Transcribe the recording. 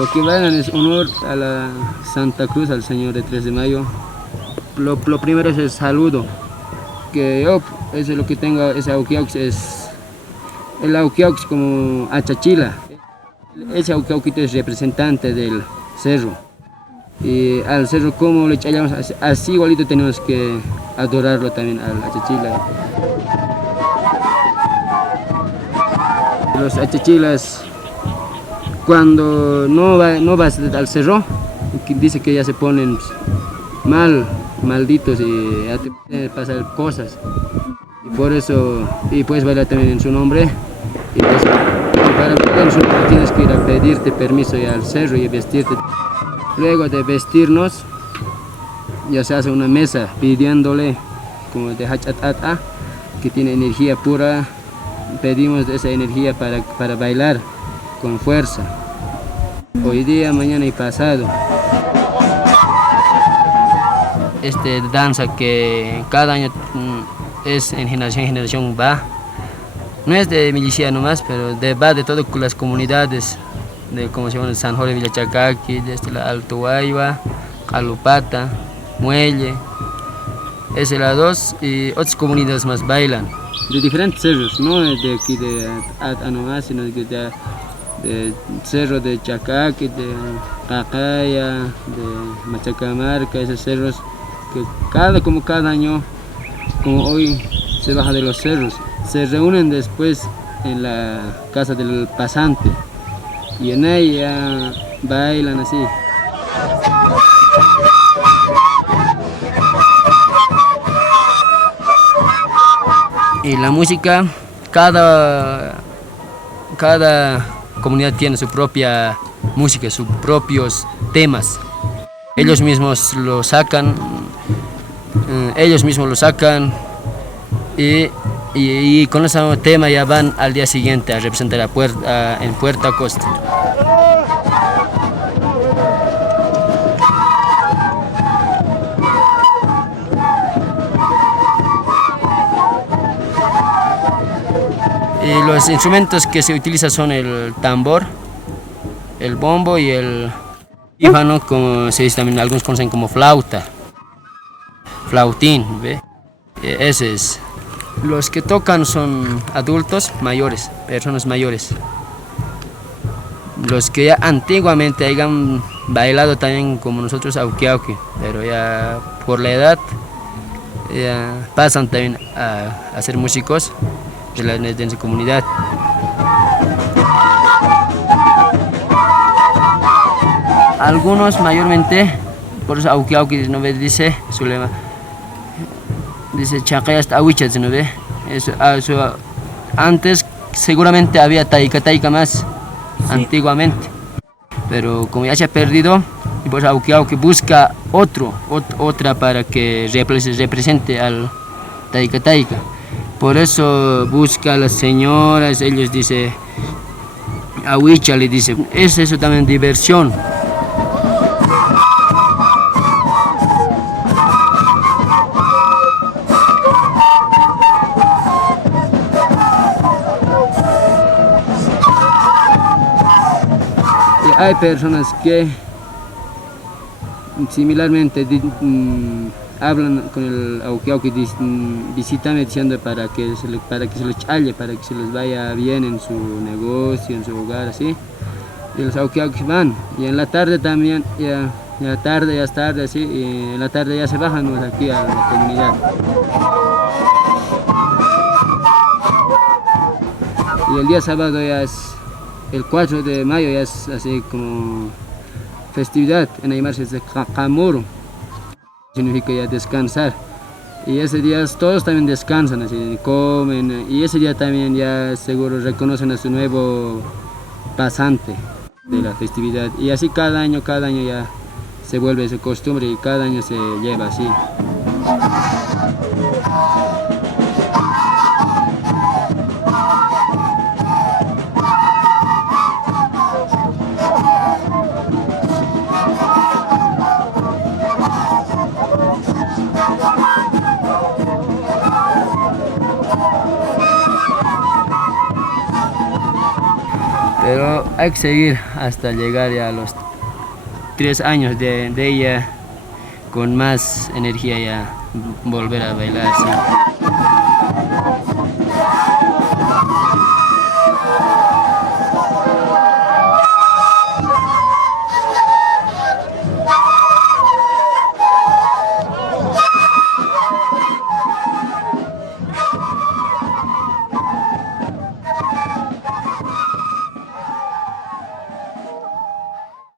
Lo que bailan es honor a la Santa Cruz, al Señor de 3 de Mayo. Lo primero es el saludo, que yo, eso es lo que tengo, ese auquiaux es el auquiaux como achachila. Ese auquiauquito es representante del cerro. Y al cerro, como le echamos, así igualito tenemos que adorarlo también al achachila. Los achachilas, cuando no vas al cerro, dice que ya se ponen malditos y ya te pasan cosas. Y por eso, y puedes bailar también en su nombre. Y pues, para bailar en su nombre tienes que ir a pedirte permiso ya al cerro y vestirte. Luego de vestirnos, ya se hace una mesa pidiéndole, como de hachatata, que tiene energía pura. Pedimos esa energía para bailar con fuerza. Hoy día, mañana y pasado. Este danza que cada año es en generación va. No es de Milicia nomás, pero va de todas las comunidades, de como se llama San Jorge Villachacaqui, desde la Alto Guayba, Calupata, Muelle, es las dos y otras comunidades más bailan. De diferentes cerros, no de aquí de nomás, sino de cerro de Chacaqui, de Cacaya, de Machacamarca, esos cerros que cada año, como hoy se baja de los cerros, se reúnen después en la casa del pasante y en ella bailan así. Y la música, cada comunidad tiene su propia música, sus propios temas. Ellos mismos lo sacan, y con ese tema ya van al día siguiente a representar en Puerto Acosta. Y los instrumentos que se utilizan son el tambor, el bombo y el pífano, como se dice también, algunos conocen como flauta, flautín, ¿ve? Ese es. Los que tocan son adultos mayores, personas mayores. Los que ya antiguamente hayan bailado también como nosotros auquiauqui, pero ya por la edad ya pasan también a ser músicos de su comunidad. Algunos mayormente, por eso auquiauqui no ve, dice su lema, dice chacayas ahuichas, ¿no ve? Eso, antes seguramente había taika más, sí, antiguamente, pero como ya se ha perdido, y por eso auquiauqui busca otra para que represente al taika. Por eso busca a las señoras, ellos dicen, ahuicha le dice, es eso también diversión. Y hay personas que similarmente hablan con el auquiauqui, visitan diciendo para que se les challe, para que se les vaya bien en su negocio, en su hogar, así. Y los auquiauquis van, y en la tarde también, ya es tarde, así, y en la tarde ya se bajan aquí a la comunidad. Y el día sábado ya es, el 4 de mayo ya es así como festividad, en Aymara es de Camuro. Significa ya descansar, y ese día todos también descansan, así comen, y ese día también ya seguro reconocen a su nuevo pasante de la festividad, y así cada año ya se vuelve esa costumbre y cada año se lleva así. Pero hay que seguir hasta llegar ya a los 3 años de ella con más energía ya volver a bailar. Sí.